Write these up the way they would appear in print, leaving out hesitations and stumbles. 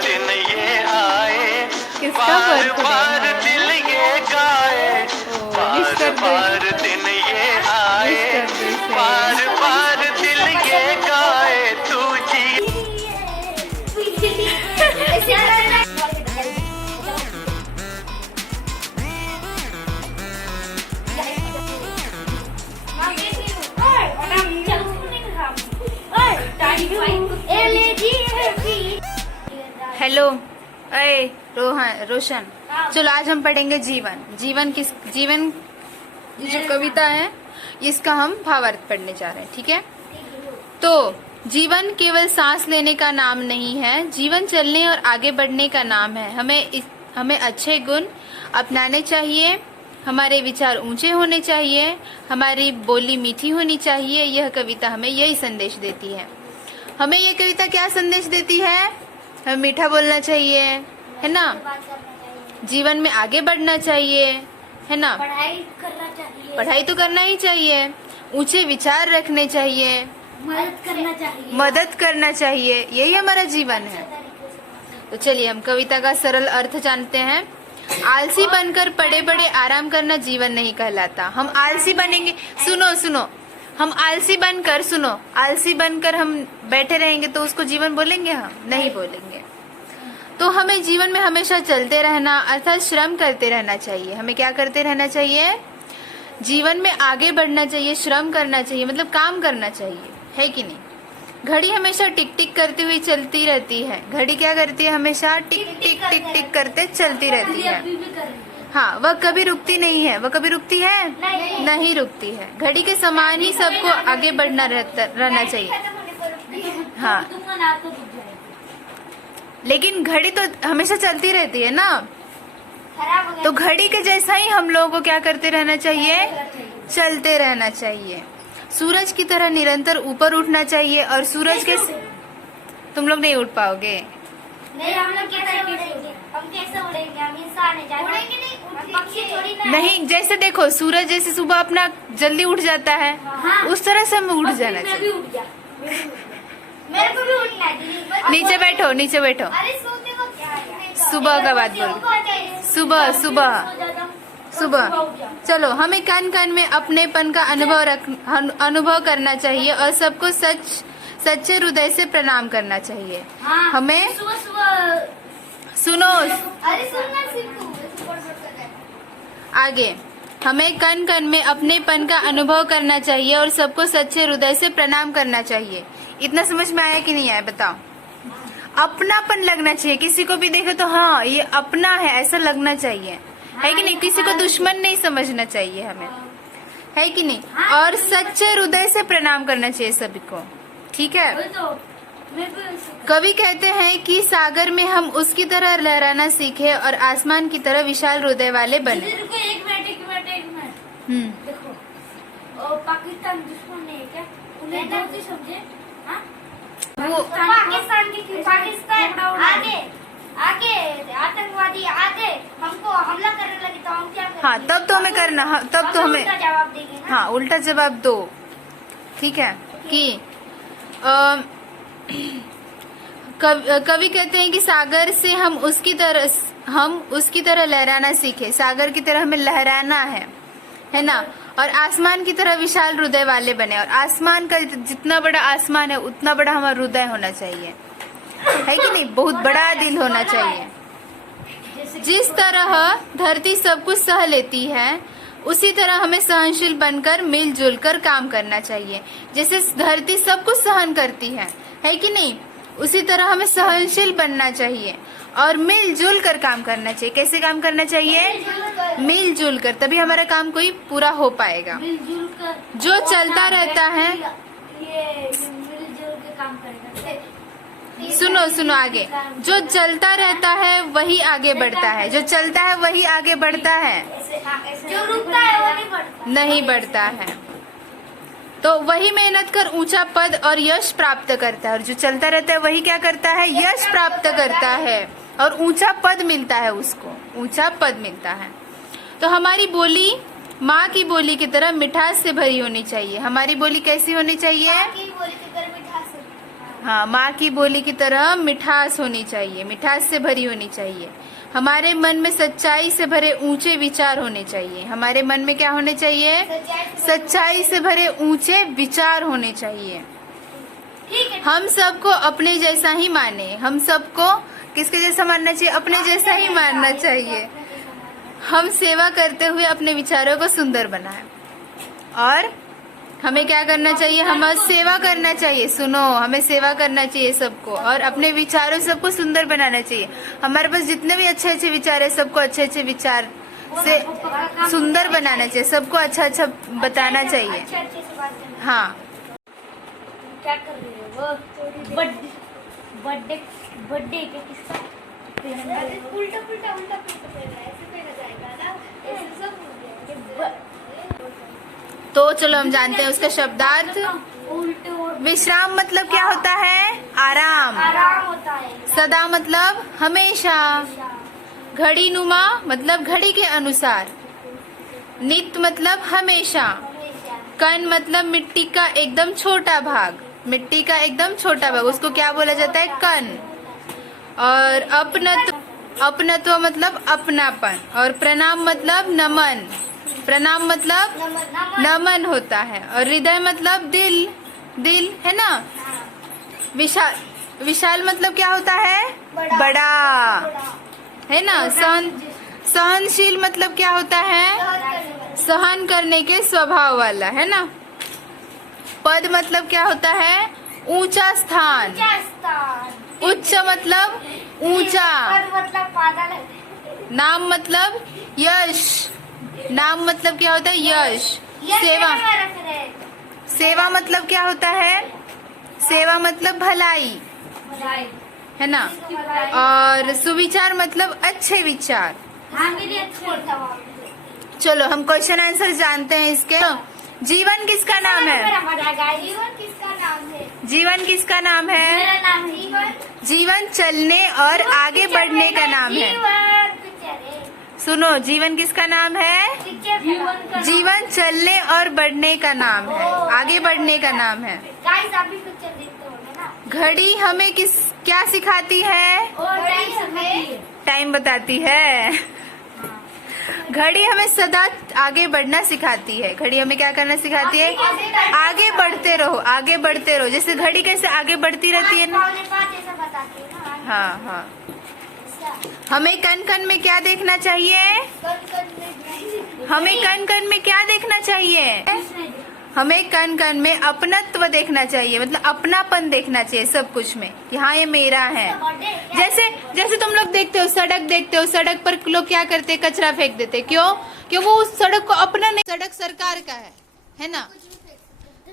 दिन ये आए, किसका बार बर्थडे बार है? दिल ये गाए, विश कर दे। बार दिन ये आए, विश कर दे इसे। बार बार दिल ये गाए, तू जी। हेलो, अरे रोशन, चलो आज हम पढ़ेंगे जीवन की जो कविता है इसका हम भावार्थ पढ़ने जा रहे हैं, ठीक है। तो जीवन केवल सांस लेने का नाम नहीं है, जीवन चलने और आगे बढ़ने का नाम है। हमें अच्छे गुण अपनाने चाहिए, हमारे विचार ऊंचे होने चाहिए, हमारी बोली मीठी होनी चाहिए। यह कविता हमें यही संदेश देती है। हमें यह कविता क्या संदेश देती है? हमें मीठा बोलना चाहिए, है ना, जीवन में आगे बढ़ना चाहिए, है ना, पढ़ाई करना चाहिए, पढ़ाई तो करना ही चाहिए, ऊंचे विचार रखने चाहिए, मदद करना चाहिए, यही हमारा जीवन है। तो चलिए हम कविता का सरल अर्थ जानते हैं। आलसी बनकर पड़े पड़े आराम करना जीवन नहीं कहलाता। हम आलसी बनेंगे, सुनो, हम आलसी बनकर हम बैठे रहेंगे तो उसको जीवन बोलेंगे? हम नहीं बोलेंगे। तो हमें जीवन में हमेशा चलते रहना अर्थात श्रम करते रहना चाहिए। हमें क्या करते रहना चाहिए? जीवन में आगे बढ़ना चाहिए, श्रम करना चाहिए, मतलब काम करना चाहिए, है कि नहीं। घड़ी हमेशा टिक टिक करती हुई चलती रहती है। घड़ी क्या करती है? हमेशा टिक टिक टिक टिक करते चलती रहती है। हाँ, वह कभी रुकती नहीं है। वह कभी रुकती है? नहीं रुकती है। घड़ी के समान ही सबको आगे बढ़ना रहना चाहिए। हाँ, लेकिन घड़ी तो हमेशा चलती रहती है ना, तो घड़ी के जैसा ही हम लोगों को क्या करते रहना चाहिए? चलते रहना चाहिए। सूरज की तरह निरंतर ऊपर उठना चाहिए। और सूरज के तुम लोग नहीं उठ पाओगे। नहीं, हम लोग कैसे उड़ेंगे? हम कैसे उड़ेंगे? हम इंसान हैं, उड़ेंगे नहीं, पक्षी थोड़ी ना। नहीं, जैसे देखो सूरज जैसे सुबह अपना जल्दी उठ जाता है, हाँ। उस तरह से हमें उठ जाना चाहिए। मेरे को भी उठना है। नीचे बैठो। अरे सोते को क्या है? सुबह का बात बोलो। सुबह चलो, हमें कन कन में अपनेपन का अनुभव करना चाहिए और सबको सच्चे हृदय से प्रणाम करना चाहिए। हाँ, हमें सुबह सुनो अरे सुनना सीखो। आगे, हमें कन कन में अपनेपन का अनुभव करना चाहिए और सबको सच्चे हृदय से प्रणाम करना चाहिए। इतना समझ में आया कि नहीं आया बताओ? अपनापन लगना चाहिए, किसी को भी देखे तो हाँ ये अपना है ऐसा लगना चाहिए, है कि नहीं। किसी को दुश्मन नहीं समझना चाहिए हमें, है कि नहीं। और सच्चे हृदय से प्रणाम करना चाहिए सभी को, ठीक है। कवि कहते हैं कि सागर में हम उसकी तरह लहराना सीखे और आसमान की तरह विशाल हृदय वाले बने। एक मिनट देखो, पाकिस्तान दुश्मन नहीं है क्या? उन्हें गलती समझे। वो पाकिस्तान आगे आतंकवादी आगे हमको हमला करने लगे तो हम क्या करें? हाँ, तब तो हमें करना, हाँ, तब तो हमें उल्टा जवाब देंगे ना? हाँ उल्टा जवाब दो, ठीक है। कि कवि कहते हैं कि सागर से हम उसकी तरह लहराना सीखे। सागर की तरह हमें लहराना है ना। और आसमान की तरह विशाल हृदय वाले बने। और आसमान का जितना बड़ा आसमान है उतना बड़ा हमारा हृदय होना चाहिए, है कि नहीं। बहुत बड़ा दिल होना चाहिए। जिस तरह धरती सब कुछ सह लेती है उसी तरह हमें सहनशील बनकर मिलजुल कर काम करना चाहिए। जैसे धरती सब कुछ सहन करती है कि नहीं, उसी तरह हमें सहनशील बनना चाहिए और मिलजुल कर काम करना चाहिए। कैसे काम करना चाहिए? मिलजुल कर, तभी हमारा काम कोई पूरा हो पाएगा। जो चलता रहता है, मिलजुल के काम करेगा। सुनो आगे, जो चलता रहता है वही आगे बढ़ता है। जो चलता है वही आगे बढ़ता है, जो रुकता है वो नहीं बढ़ता है। तो वही मेहनत कर ऊंचा पद और यश प्राप्त करता है। और जो चलता रहता है वही क्या करता है? यश प्राप्त करता है और ऊंचा पद मिलता है, उसको ऊंचा पद मिलता है। तो हमारी बोली माँ की बोली की तरह मिठास से भरी होनी चाहिए। हमारी बोली कैसी होनी चाहिए? हाँ, माँ की बोली की तरह मिठास होनी चाहिए, मिठास से भरी होनी चाहिए। हमारे मन में सच्चाई से भरे ऊंचे विचार होने चाहिए। हमारे मन में क्या होने चाहिए? सच्चाई से भरे ऊंचे विचार होने चाहिए। हम सबको अपने जैसा ही माने। हम सबको किसके जैसा मानना चाहिए? अपने जैसा ही मानना चाहिए। हम सेवा करते हुए अपने विचारों को सुंदर बनाएं। और हमें क्या करना चाहिए? हमें सेवा करना चाहिए। सुनो, हमें सेवा करना चाहिए सबको, और अपने विचारों सबको सुंदर बनाना चाहिए। हमारे पास जितने भी अच्छे अच्छे विचार है, सबको अच्छे अच्छे विचार से सुंदर बनाना चाहिए। सबको अच्छा अच्छा बताना चाहिए। अच्छे से बात करना। हाँ, क्या कर रही है वो? बर्थडे बर्थडे के किस्सा उल्टा पुल्टा ऐसे पहना जाएगा ना, ऐसे सब हो गया। तो चलो हम जानते हैं उसका शब्दार्थ। उल्टे और विश्राम मतलब क्या होता है? आराम। आराम होता है। सदा मतलब हमेशा। घड़ी नुमा मतलब घड़ी के अनुसार। नित्य मतलब हमेशा। कण मतलब मिट्टी का एकदम छोटा भाग। मिट्टी का एकदम छोटा भाग, उसको क्या बोला जाता है? कण। और अपनत्व मतलब अपनापन। और प्रणाम मतलब नमन। प्रणाम मतलब नमन होता है। और हृदय मतलब दिल। दिल है ना। विशाल विशाल मतलब क्या होता है? बड़ा है ना। सहनशील मतलब क्या होता है? सहन करने के स्वभाव वाला, है ना। पद मतलब क्या होता है? ऊंचा स्थान। उच्च मतलब ऊंचा। मतलब बादल। नाम मतलब यश। नाम मतलब क्या होता है? यश। सेवा मतलब क्या होता है? सेवा मतलब भलाई, है ना। और सुविचार मतलब अच्छे विचार। चलो हम क्वेश्चन आंसर जानते हैं इसके। जीवन किसका नाम है? जीवन किसका नाम है? जीवन किसका नाम है? मेरा नाम जीवन। जीवन चलने और आगे बढ़ने का नाम है। सुनो, जीवन किसका नाम है? जीवन चलने और बढ़ने का नाम है, आगे बढ़ने का नाम है। गाइस आप भी पिक्चर देखते होंगे ना। घड़ी हमें क्या सिखाती है? और टाइम बताती है। घड़ी हमें सदा आगे बढ़ना सिखाती है। घड़ी हमें क्या करना सिखाती है? आगे बढ़ते रहो, आगे बढ़ते रहो। जैसे घड़ी कैसे आगे बढ़ती रहती है ना। हाँ हाँ। हमें कण कण में क्या देखना चाहिए? हमें कण कण में क्या देखना चाहिए? हमें कण कण में अपनत्व देखना चाहिए, मतलब अपनापन देखना चाहिए सब कुछ में, कि हाँ ये मेरा है। जैसे तुम लोग देखते हो, सड़क देखते हो, सड़क पर लोग क्या करते हैं? कचरा फेंक देते। क्यों? क्योंकि वो उस सड़क को अपना नहीं, सड़क सरकार का है ना।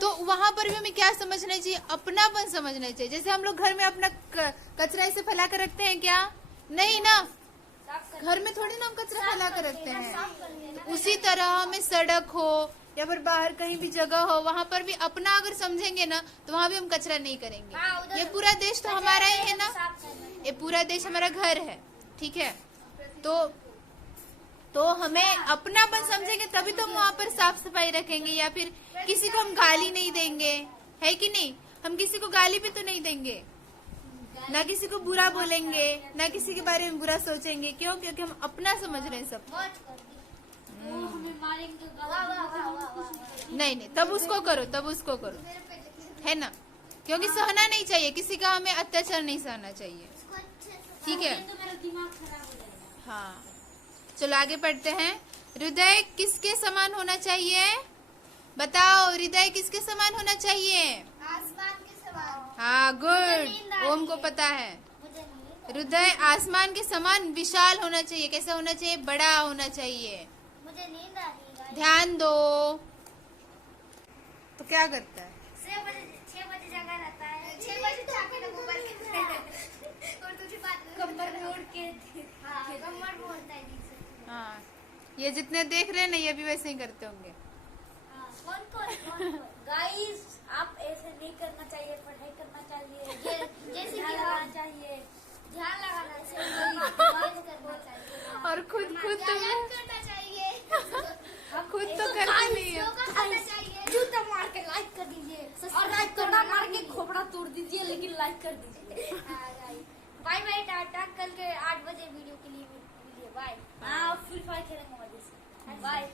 तो वहाँ पर भी हमें क्या समझना चाहिए? अपनापन समझना चाहिए। जैसे हम लोग घर में अपना कचरा ऐसे फैला कर रखते हैं क्या? नहीं ना, घर में थोड़ी ना हम कचरा फैला कर रखते हैं। उसी तरह हमें सड़क हो या फिर बाहर कहीं भी जगह हो, वहाँ पर भी अपना अगर समझेंगे ना, तो वहाँ भी हम कचरा नहीं करेंगे। ये पूरा देश तो हमारा ही है ना, ये पूरा देश हमारा घर है, ठीक है। तो हमें अपनापन समझेंगे तभी तो हम वहाँ पर साफ सफाई रखेंगे, या फिर किसी को हम गाली नहीं देंगे, है कि नहीं। हम किसी को गाली भी तो नहीं देंगे, ना किसी को बुरा बोलेंगे, ना किसी के बारे में बुरा सोचेंगे। क्यों? क्योंकि हम अपना समझ रहे हैं सब। नहीं, तब उसको करो, है ना। क्योंकि सहना नहीं चाहिए, किसी का हमें अत्याचार नहीं सहना चाहिए, ठीक है। हाँ, चलो आगे पढ़ते हैं। हृदय किसके समान होना चाहिए? बताओ, हृदय किसके समान होना चाहिए? आसमान के समान। हाँ, गुड, ओम को पता है। हृदय आसमान के समान विशाल होना चाहिए। कैसा होना चाहिए? बड़ा होना चाहिए। मुझे नींद आ रही है। ध्यान दो। तो क्या करता है? 6 बजे जगा रहता है। 6 बजे जाके मोबाइल और तुझे बात कमर मोड़ के। हाँ, कमर मोड़ता है। हाँ, ये जितने देख रहे हैं ना, ये भी वैसे ही करते होंगे। कौन गाइस, आप ऐसे नहीं करना चाहिए, पढ़ाई करना चाहिए, जैसे लगाना चाहिए, ध्यान लगाना चाहिए, और खुद करना चाहिए। खुद तो करते नहीं है। जूता मार के लाइक कर दीजिए और लाइक करना मार के खोपड़ा तोड़ दीजिए, लेकिन लाइक कर दीजिए। Bye bye, tata. कल के 8 बजे वीडियो के लिए मिलिए। बाय। हाँ, फ्री फायर खेलेंगे मजे से। बाय।